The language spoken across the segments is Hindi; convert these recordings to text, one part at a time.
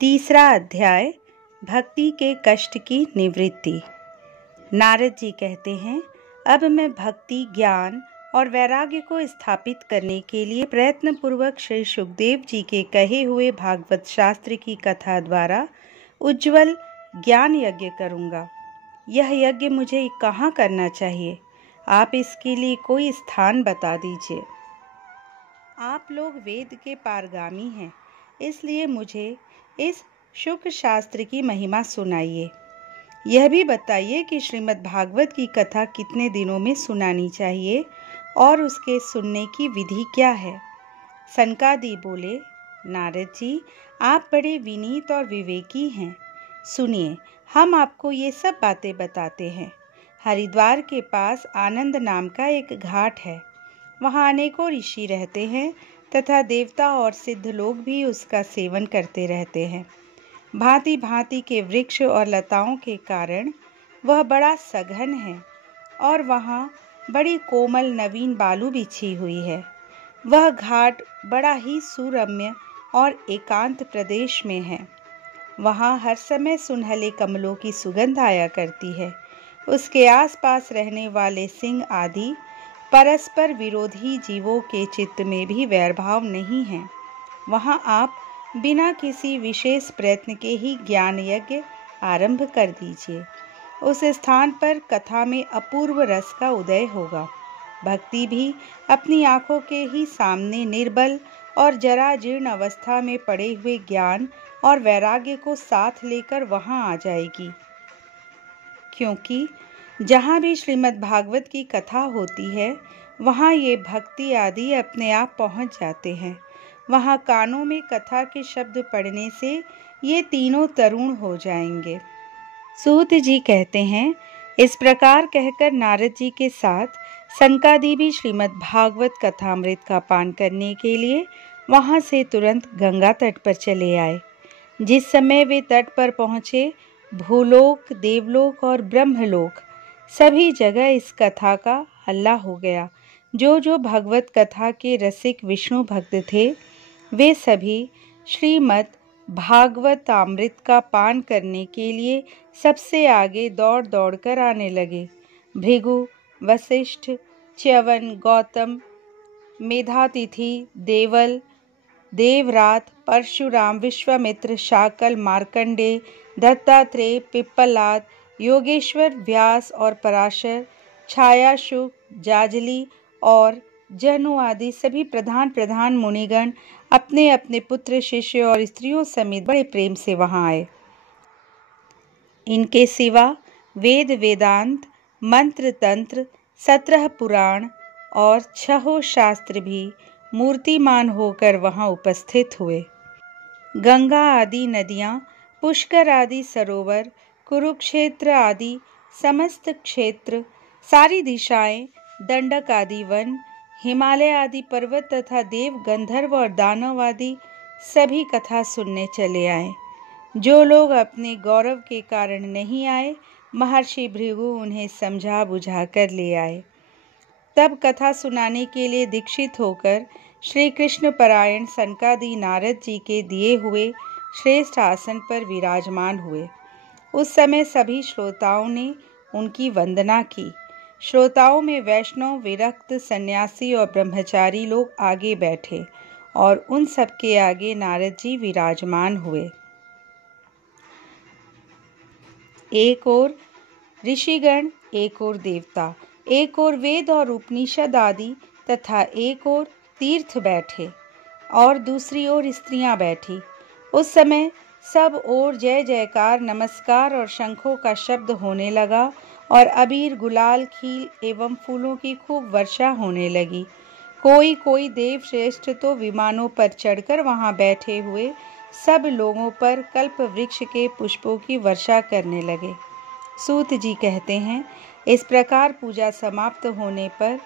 तीसरा अध्याय, भक्ति के कष्ट की निवृत्ति। नारद जी कहते हैं, अब मैं भक्ति, ज्ञान और वैराग्य को स्थापित करने के लिए प्रयत्न पूर्वक श्री सुखदेव जी के कहे हुए भागवत शास्त्र की कथा द्वारा उज्जवल ज्ञान यज्ञ करूँगा। यह यज्ञ मुझे कहाँ करना चाहिए? आप इसके लिए कोई स्थान बता दीजिए। आप लोग वेद के पारगामी हैं, इसलिए मुझे इस शुक शास्त्र की महिमा सुनाइए। यह भी बताइए कि श्रीमद् भागवत की कथा कितने दिनों में सुनानी चाहिए और उसके सुनने की विधि क्या है। सनकादि बोले, नारद जी, आप बड़े विनीत और विवेकी हैं। सुनिए, हम आपको ये सब बातें बताते हैं। हरिद्वार के पास आनंद नाम का एक घाट है। वहाँ अनेकों ऋषि रहते हैं तथा देवता और सिद्ध लोग भी उसका सेवन करते रहते हैं। भांति भांति के वृक्ष और लताओं के कारण वह बड़ा सघन है और वहाँ बड़ी कोमल नवीन बालू बिछी हुई है। वह घाट बड़ा ही सुरम्य और एकांत प्रदेश में है। वहाँ हर समय सुनहले कमलों की सुगंध आया करती है। उसके आसपास रहने वाले सिंह आदि परस्पर विरोधी जीवों के चित्त में भी वैरभाव नहीं है। वहाँ आप बिना किसी विशेष प्रयत्न के ही ज्ञान यज्ञ आरंभ कर दीजिए। उस स्थान पर कथा में अपूर्व रस का उदय होगा। भक्ति भी अपनी आंखों के ही सामने निर्बल और जरा जीर्ण अवस्था में पड़े हुए ज्ञान और वैराग्य को साथ लेकर वहाँ आ जाएगी। क्योंकि जहाँ भी श्रीमद् भागवत की कथा होती है, वहाँ ये भक्ति आदि अपने आप पहुँच जाते हैं। वहाँ कानों में कथा के शब्द पड़ने से ये तीनों तरुण हो जाएंगे। सूत जी कहते हैं, इस प्रकार कहकर नारद जी के साथ सनकादि भी श्रीमद् भागवत कथामृत का पान करने के लिए वहाँ से तुरंत गंगा तट पर चले आए। जिस समय वे तट पर पहुँचे, भूलोक, देवलोक और ब्रह्मलोक सभी जगह इस कथा का हल्ला हो गया। जो भगवत कथा के रसिक विष्णु भक्त थे, वे सभी श्रीमद् भागवतामृत का पान करने के लिए सबसे आगे दौड़ दौड़ कर आने लगे। भृगु, वशिष्ठ, च्यवन, गौतम, मेधातिथि, देवल, देवरात, परशुराम, विश्वामित्र, शाकल, मार्कंडेय, दत्तात्रेय, पिप्पलाद, योगेश्वर, व्यास और पराशर, छायाशुक, जाजली और जनु आदि सभी प्रधान मुनिगण अपने अपने पुत्र, शिष्य और स्त्रियों समेत बड़े प्रेम से वहां आए। इनके सिवा वेद, वेदांत, मंत्र, तंत्र, 17 पुराण और 6 शास्त्र भी मूर्तिमान होकर वहां उपस्थित हुए। गंगा आदि नदियां, पुष्कर आदि सरोवर, कुरुक्षेत्र आदि समस्त क्षेत्र, सारी दिशाएं, दंडक आदि वन, हिमालय आदि पर्वत तथा देव, गंधर्व और दानव आदि सभी कथा सुनने चले आए। जो लोग अपने गौरव के कारण नहीं आए, महर्षि भृगु उन्हें समझा बुझा कर ले आए। तब कथा सुनाने के लिए दीक्षित होकर श्री कृष्ण परायण सनकादि नारद जी के दिए हुए श्रेष्ठ आसन पर विराजमान हुए। उस समय सभी श्रोताओं ने उनकी वंदना की। श्रोताओं में वैष्णव, विरक्त, सन्यासी और ब्रह्मचारी लोग आगे बैठे और उन सबके आगे नारद जी विराजमान हुए। एक ओर ऋषिगण, एक ओर देवता, एक ओर वेद और उपनिषद आदि तथा एक ओर तीर्थ बैठे और दूसरी ओर स्त्रियां बैठी। उस समय सब ओर जय जयकार, नमस्कार और शंखों का शब्द होने लगा और अबीर, गुलाल, खील एवं फूलों की खूब वर्षा होने लगी। कोई देव श्रेष्ठ तो विमानों पर चढ़कर वहां बैठे हुए सब लोगों पर कल्प वृक्ष के पुष्पों की वर्षा करने लगे। सूत जी कहते हैं, इस प्रकार पूजा समाप्त होने पर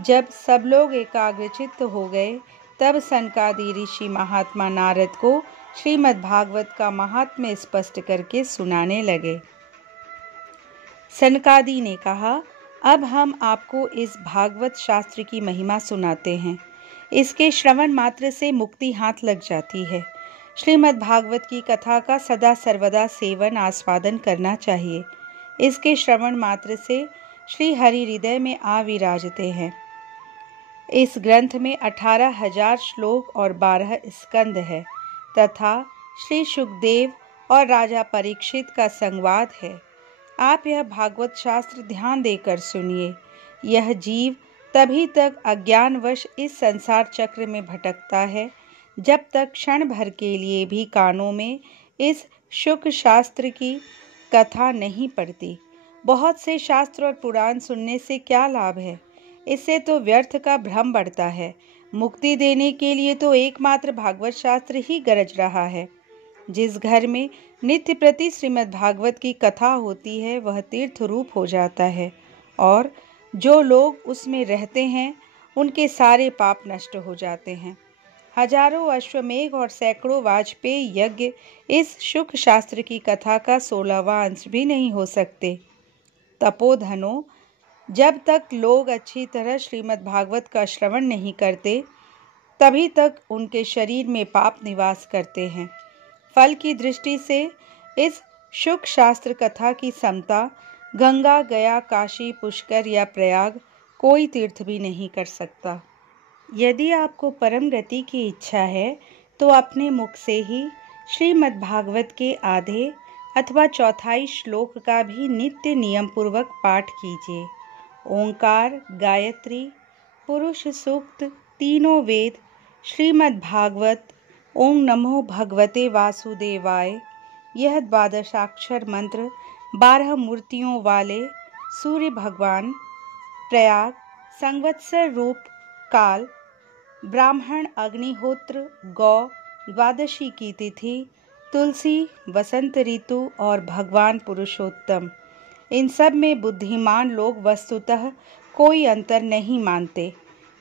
जब सब लोग एकाग्रचित्त हो गए, तब सनकादि ऋषि महात्मा नारद को श्रीमद् भागवत का महात्म्य स्पष्ट करके सुनाने लगे। सनकादि ने कहा, अब हम आपको इस भागवत शास्त्र की महिमा सुनाते हैं। इसके श्रवण मात्र से मुक्ति हाथ लग जाती है। श्रीमद् भागवत की कथा का सदा सर्वदा सेवन आस्वादन करना चाहिए। इसके श्रवण मात्र से श्री हरि हृदय में आ विराजते हैं। इस ग्रंथ में 18,000 श्लोक और 12 स्कंद है तथा श्री सुखदेव और राजा परीक्षित का संवाद है। आप यह भागवत शास्त्र ध्यान देकर सुनिए। यह जीव तभी तक अज्ञानवश इस संसार चक्र में भटकता है जब तक क्षण भर के लिए भी कानों में इस शुक शास्त्र की कथा नहीं पड़ती। बहुत से शास्त्र और पुराण सुनने से क्या लाभ है? इससे तो व्यर्थ का भ्रम बढ़ता है। मुक्ति देने के लिए तो एकमात्र भागवत शास्त्र ही गरज रहा है। जिस घर में नित्य प्रति श्रीमद् भागवत की कथा होती है वह तीर्थ रूप हो जाता है और जो लोग उसमें रहते हैं उनके सारे पाप नष्ट हो जाते हैं। हजारों अश्वमेघ और सैकड़ों वाजपेयी यज्ञ इस शुक शास्त्र की कथा का 16वां अंश भी नहीं हो सकते। तपोधनों, जब तक लोग अच्छी तरह श्रीमद् भागवत का श्रवण नहीं करते तभी तक उनके शरीर में पाप निवास करते हैं। फल की दृष्टि से इस शुक शास्त्र कथा की समता गंगा, गया, काशी, पुष्कर या प्रयाग कोई तीर्थ भी नहीं कर सकता। यदि आपको परम गति की इच्छा है तो अपने मुख से ही श्रीमद् भागवत के आधे अथवा चौथाई श्लोक का भी नित्य नियम पूर्वक पाठ कीजिए। ओंकार, गायत्री, पुरुष सूक्त, तीनों वेद, श्रीमद् भागवत, ओम नमो भगवते वासुदेवाय, यह 12 मंत्र 12 मूर्तियों वाले सूर्य भगवान, प्रयाग, संवत्सर रूप काल, ब्राह्मण, अग्निहोत्र, गौ, द्वादशी की तिथि, तुलसी, वसंत ऋतु और भगवान पुरुषोत्तम, इन सब में बुद्धिमान लोग वस्तुतः कोई अंतर नहीं मानते।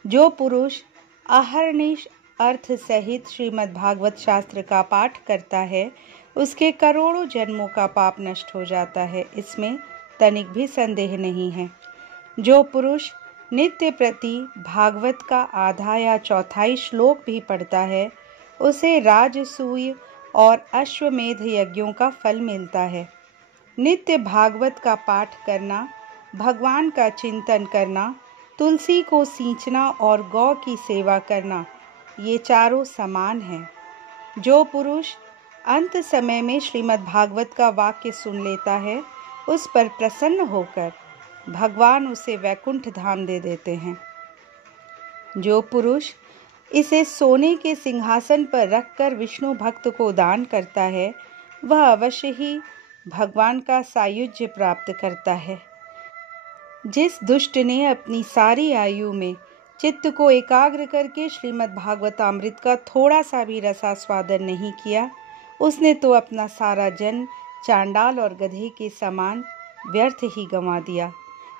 जो पुरुष अहर्निश अर्थ सहित श्रीमद् भागवत शास्त्र का पाठ करता है उसके करोड़ों जन्मों का पाप नष्ट हो जाता है, इसमें तनिक भी संदेह नहीं है। जो पुरुष नित्य प्रति भागवत का आधा या चौथाई श्लोक भी पढ़ता है उसे राजसूय और अश्वमेध यज्ञों का फल मिलता है। नित्य भागवत का पाठ करना, भगवान का चिंतन करना, तुलसी को सींचना और गौ की सेवा करना, ये चारों समान हैं। जो पुरुष अंत समय में श्रीमद् भागवत का वाक्य सुन लेता है उस पर प्रसन्न होकर भगवान उसे वैकुंठ धाम दे देते हैं। जो पुरुष इसे सोने के सिंहासन पर रखकर विष्णु भक्त को दान करता है वह अवश्य ही भगवान का सायुज्य प्राप्त करता है। जिस दुष्ट ने अपनी सारी आयु में चित्त को एकाग्र करके श्रीमद् भागवतामृत का थोड़ा सा भी रसास्वादन नहीं किया उसने तो अपना सारा जन्म चांडाल और गधे के समान व्यर्थ ही गंवा दिया।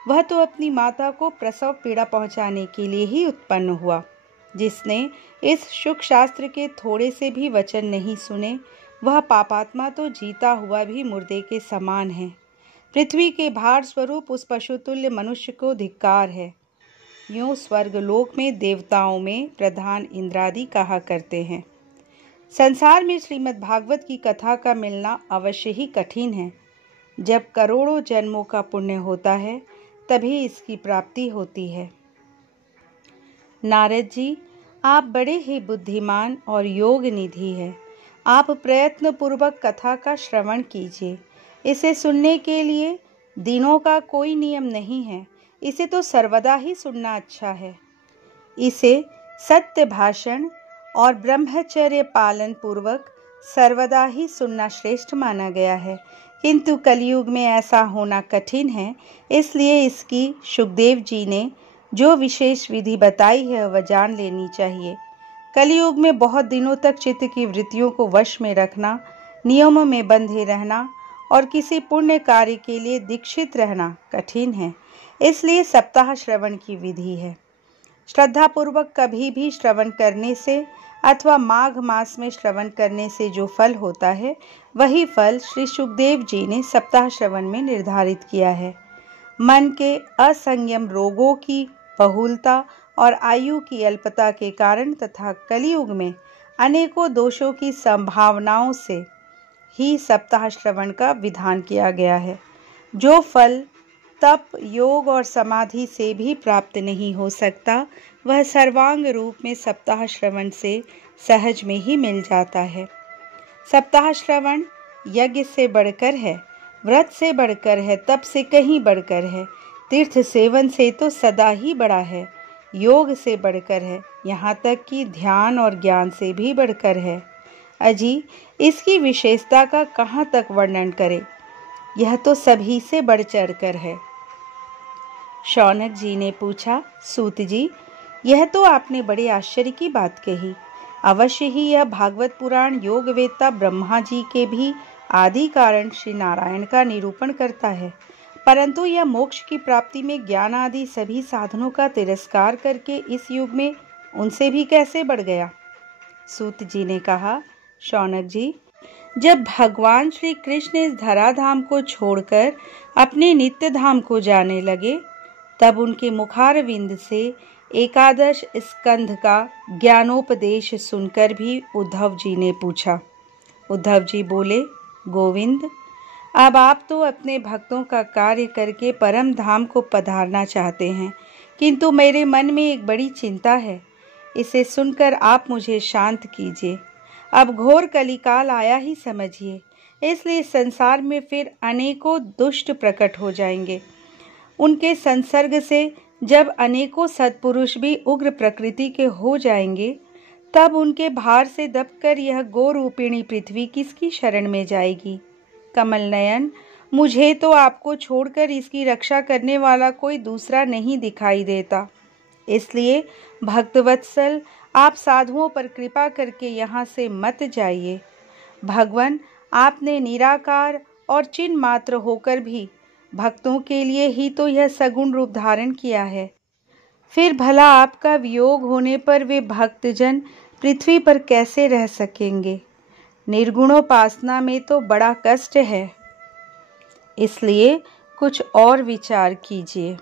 वह तो अपनी माता को प्रसव पीड़ा पहुंचाने के लिए ही उत्पन्न हुआ। जिसने इस शुक शास्त्र के थोड़े से भी वचन नहीं सुने वह पापात्मा तो जीता हुआ भी मुर्दे के समान है। पृथ्वी के भार स्वरूप उस पशुतुल्य मनुष्य को धिक्कार है। यूं स्वर्गलोक में देवताओं में प्रधान इंद्रादि कहा करते हैं। संसार में श्रीमद् भागवत की कथा का मिलना अवश्य ही कठिन है। जब करोड़ों जन्मों का पुण्य होता है तभी इसकी प्राप्ति होती है। नारद जी, आप बड़े ही बुद्धिमान और योग निधि हैं। आप प्रयत्न पूर्वक कथा का श्रवण कीजिए। इसे सुनने के लिए दिनों का कोई नियम नहीं है। इसे तो सर्वदा ही सुनना अच्छा है। इसे सत्य भाषण और ब्रह्मचर्य पालन पूर्वक सर्वदा ही सुनना श्रेष्ठ माना गया है। किंतु कलयुग में ऐसा होना कठिन है, इसलिए इसकी सुखदेव जी ने जो विशेष विधि बताई है वह जान लेनी चाहिए। कलयुग में बहुत दिनों तक चित्त की वृत्तियों को वश में रखना, नियमों में बंधे रहना और किसी पुण्य कार्य के लिए दीक्षित रहना कठिन है। इसलिए सप्ताह श्रवण की विधि है। श्रद्धापूर्वक कभी भी श्रवण करने से अथवा माघ मास में श्रवण करने से जो फल होता है वही फल श्री सुखदेव जी ने सप्ताह श्रवण में निर्धारित किया है। मन के असंयम, रोगों की बहुलता और आयु की अल्पता के कारण तथा कलियुग में अनेकों दोषों की संभावनाओं से ही सप्ताह श्रवण का विधान किया गया है। जो फल तप, योग और समाधि से भी प्राप्त नहीं हो सकता, वह सर्वांग रूप में सप्ताह श्रवण से सहज में ही मिल जाता है। सप्ताह श्रवण यज्ञ से बढ़कर है, व्रत से बढ़कर है, तप से कहीं बढ़कर है, तीर्थ सेवन से तो सदा ही बड़ा है, योग से बढ़कर है, यहाँ तक कि ध्यान और ज्ञान से भी बढ़कर है। अजी, इसकी विशेषता का कहाँ तक वर्णन करें? यह तो सभी से बढ़ चढ़ कर है। शौनक जी ने पूछा, सूत जी, यह तो आपने बड़े आश्चर्य की बात कही। अवश्य ही यह भागवत पुराण योग वेत्ता ब्रह्मा जी के भी आदि कारण श्री नारायण का निरूपण करता है, परंतु यह मोक्ष की प्राप्ति में ज्ञान आदि सभी साधनों का तिरस्कार करके इस युग में उनसे भी कैसे बढ़ गया? सूत जी ने कहा, शौनक जी, जब भगवान श्री कृष्ण इस धराधाम को छोड़कर अपने नित्य धाम को जाने लगे, तब उनके मुखारविंद से एकादश स्कंध का ज्ञानोपदेश सुनकर भी उद्धव जी ने पूछा। उद्धव जी बोले, गोविंद, अब आप तो अपने भक्तों का कार्य करके परम धाम को पधारना चाहते हैं, किंतु मेरे मन में एक बड़ी चिंता है। इसे सुनकर आप मुझे शांत कीजिए। अब घोर कलिकाल आया ही समझिए, इसलिए संसार में फिर अनेकों दुष्ट प्रकट हो जाएंगे। उनके संसर्ग से जब अनेकों सत्पुरुष भी उग्र प्रकृति के हो जाएंगे, तब उनके भार से दबकर यह गोरूपिणी पृथ्वी किसकी शरण में जाएगी? कमल नयन, मुझे तो आपको छोड़कर इसकी रक्षा करने वाला कोई दूसरा नहीं दिखाई देता। इसलिए भक्तवत्सल, आप साधुओं पर कृपा करके यहाँ से मत जाइए। भगवान, आपने निराकार और चिन्ह मात्र होकर भी भक्तों के लिए ही तो यह सगुण रूप धारण किया है। फिर भला आपका वियोग होने पर वे भक्तजन पृथ्वी पर कैसे रह सकेंगे? निर्गुणोपासना में तो बड़ा कष्ट है, इसलिए कुछ और विचार कीजिए।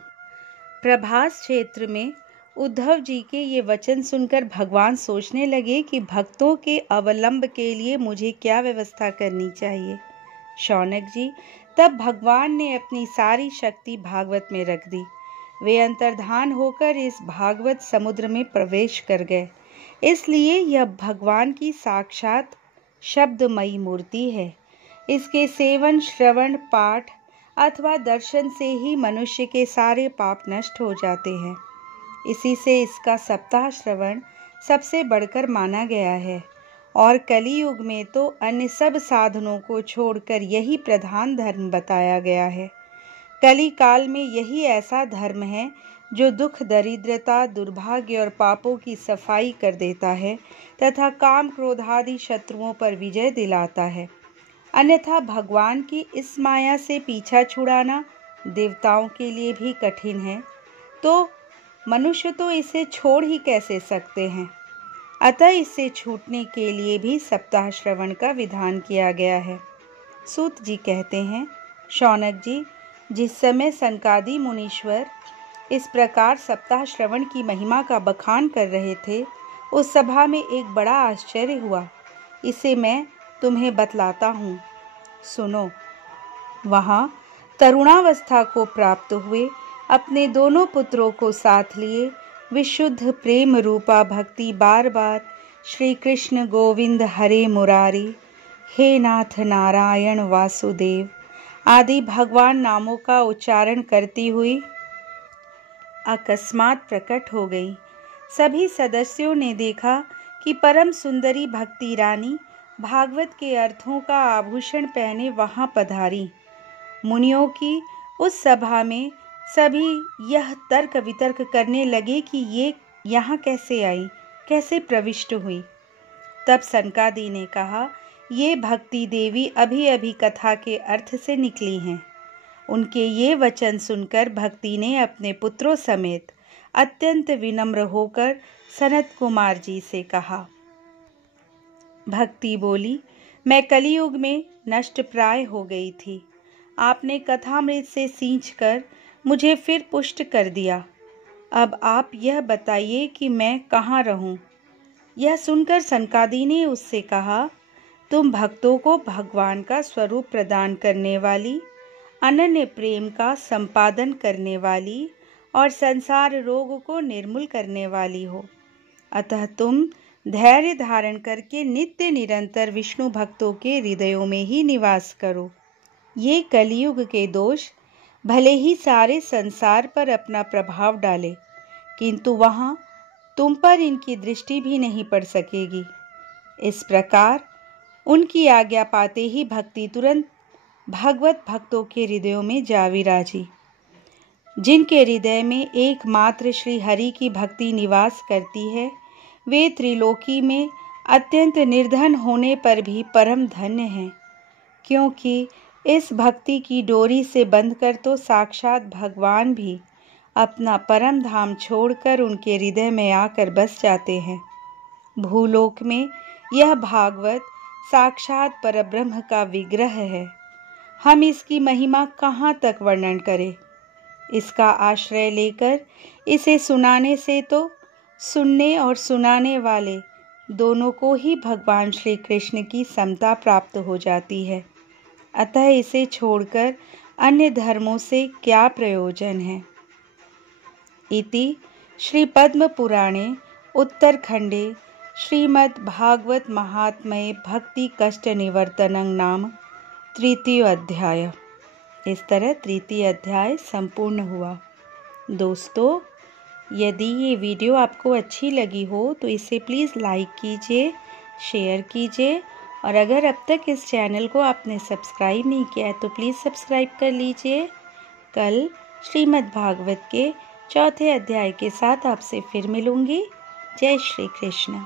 प्रभास क्षेत्र में उद्धव जी के ये वचन सुनकर भगवान सोचने लगे कि भक्तों के अवलंब के लिए मुझे क्या व्यवस्था करनी चाहिए। शौनक जी, तब भगवान ने अपनी सारी शक्ति भागवत में रख दी। वे अंतर्धान होकर इस भागवत समुद्र में प्रवेश कर गए। इसलिए यह भगवान की साक्षात शब्दमयी मूर्ति है। इसके सेवन, श्रवण, पाठ अथवा दर्शन से ही मनुष्य के सारे पाप नष्ट हो जाते हैं। इसी से इसका सप्ताह श्रवण सबसे बढ़कर माना गया है, और कलियुग में तो अन्य सब साधनों को छोड़कर यही प्रधान धर्म बताया गया है। कली काल में यही ऐसा धर्म है जो दुख, दरिद्रता, दुर्भाग्य और पापों की सफाई कर देता है तथा काम, क्रोध आदि शत्रुओं पर विजय दिलाता है। अन्यथा भगवान की इस माया से पीछा छुड़ाना देवताओं के लिए भी कठिन है, तो मनुष्य तो इसे छोड़ ही कैसे सकते हैं। अतः इससे छूटने के लिए भी सप्ताह श्रवण का विधान किया गया है। सूत जी कहते हैं, शौनक जी, जिस समय सनकादि मुनीश्वर इस प्रकार सप्ताह श्रवण की महिमा का बखान कर रहे थे, उस सभा में एक बड़ा आश्चर्य हुआ। इसे मैं तुम्हें बतलाता हूँ, सुनो। वहाँ तरुणावस्था को प्राप्त हुए अपने दोनों पुत्रों को साथ लिए विशुद्ध प्रेम रूपा भक्ति बार बार श्री कृष्ण गोविंद हरे मुरारी, हे नाथ नारायण वासुदेव आदि भगवान नामों का उच्चारण करती हुई अकस्मात प्रकट हो गई। सभी सदस्यों ने देखा कि परम सुंदरी भक्ति रानी भागवत के अर्थों का आभूषण पहने वहां पधारी। मुनियों की उस सभा में सभी यह तर्क वितर्क करने लगे कि ये यहाँ कैसे आई, कैसे प्रविष्ट हुई। तब सनकादि ने कहा, ये भक्ति देवी अभी अभी कथा के अर्थ से निकली हैं। उनके ये वचन सुनकर भक्ति ने अपने पुत्रों समेत अत्यंत विनम्र होकर सनत कुमार जी से कहा। भक्ति बोली, मैं कलियुग में नष्ट प्राय हो गई थी। आपने कथामृत से सींचकर मुझे फिर पुष्ट कर दिया। अब आप यह बताइए कि मैं कहाँ रहूं। यह सुनकर सनकादि ने उससे कहा, तुम भक्तों को भगवान का स्वरूप प्रदान करने वाली, अनन्य प्रेम का संपादन करने वाली और संसार रोग को निर्मूल करने वाली हो। अतः तुम धैर्य धारण करके नित्य निरंतर विष्णु भक्तों के हृदयों में ही निवास करो। ये कलयुग के दोष भले ही सारे संसार पर अपना प्रभाव डाले, किंतु वहाँ तुम पर इनकी दृष्टि भी नहीं पड़ सकेगी। इस प्रकार उनकी आज्ञा पाते ही भक्ति तुरंत भगवत भक्तों के हृदयों में जा विराजी। जिनके हृदय में एकमात्र श्री हरि की भक्ति निवास करती है, वे त्रिलोकी में अत्यंत निर्धन होने पर भी परम धन्य हैं, क्योंकि इस भक्ति की डोरी से बंधकर तो साक्षात भगवान भी अपना परम धाम छोड़कर उनके हृदय में आकर बस जाते हैं। भूलोक में यह भागवत साक्षात परब्रह्म का विग्रह है। हम इसकी महिमा कहाँ तक वर्णन करें। इसका आश्रय लेकर इसे सुनाने से तो सुनने और सुनाने वाले दोनों को ही भगवान श्री कृष्ण की समता प्राप्त हो जाती है। अतः इसे छोड़कर अन्य धर्मों से क्या प्रयोजन है। इति श्री पद्म पुराणे उत्तरखंडे श्रीमद् भागवत महात्म्ये भक्ति कष्ट निवर्तनं नाम तृतीय अध्याय। इस तरह तृतीय अध्याय संपूर्ण हुआ। दोस्तों, यदि ये वीडियो आपको अच्छी लगी हो तो इसे प्लीज़ लाइक कीजिए, शेयर कीजिए और अगर अब तक इस चैनल को आपने सब्सक्राइब नहीं किया है तो प्लीज़ सब्सक्राइब कर लीजिए। कल श्रीमद् भागवत के चौथे अध्याय के साथ आपसे फिर मिलूँगी। जय श्री कृष्ण।